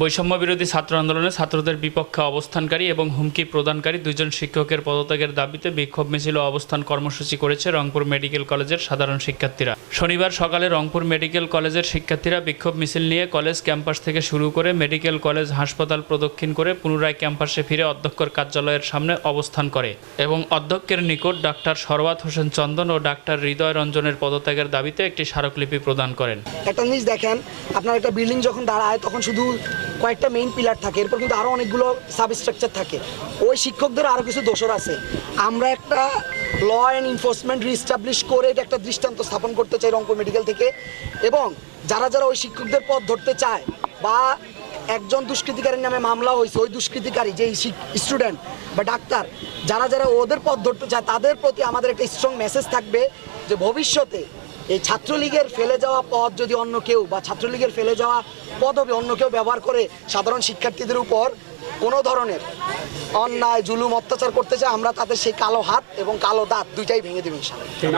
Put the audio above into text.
বৈষম্য বিরোধী ছাত্র আন্দোলনে ছাত্রদের বিপক্ষে অবস্থানকারী এবং হুমকি প্রদানকারী দুজন শিক্ষকের পদত্যাগের দাবিতে বিক্ষোভ মিছিল অবস্থান কর্মসূচি করেছে রংপুর মেডিকেল কলেজের সাধারণ শিক্ষার্থীরা। শনিবার সকালে রংপুর মেডিকেল কলেজের শিক্ষার্থীরা বিক্ষোভ মিছিল নিয়ে কলেজ ক্যাম্পাস থেকে শুরু করে মেডিকেল কলেজ হাসপাতাল প্রদক্ষিণ করে পুনরায় ক্যাম্পাসে ফিরে অধ্যক্ষর কার্যালয়ের সামনে অবস্থান করে এবং অধ্যক্ষের নিকট ডাক্তার সরওয়াত হোসেন চন্দন ও ডাক্তার হৃদয় রঞ্জনের পদত্যাগের দাবিতে একটি স্মারকলিপি প্রদান করেন। একটা জিনিস দেখেন, আপনার একটা বিল্ডিং যখন দাঁড়ায়, তখন শুধু কয়েকটা মেইন পিলার থাকে, এরপর কিন্তু আরও অনেকগুলো সাব স্ট্রাকচার থাকে। ওই শিক্ষকদের আরও কিছু দোষর আছে। আমরা একটা ল অ্যান্ড এনফোর্সমেন্ট রিস্টাবলিশ করে এটা একটা দৃষ্টান্ত স্থাপন করতে চাই রংপুর মেডিকেল থেকে। এবং যারা যারা ওই শিক্ষকদের পথ ধরতে চায় বা একজন দুষ্কৃতিকারীর নামে মামলা হয়েছে, ওই দুষ্কৃতিকারী যে স্টুডেন্ট বা ডাক্তার, যারা যারা ওদের পথ ধরতে চায়, তাদের প্রতি আমাদের একটা স্ট্রং মেসেজ থাকবে যে ভবিষ্যতে এই ছাত্রলীগের ফেলে যাওয়া পদ যদি অন্য কেউ বা ছাত্রলীগের ফেলে যাওয়া পদবি অন্য কেউ ব্যবহার করে সাধারণ শিক্ষার্থীদের উপর কোনো ধরনের অন্যায়, জুলুম, অত্যাচার করতে চায়, আমরা তাদের সেই কালো হাত এবং কালো দাঁত দুইটাই ভেঙে দেবেন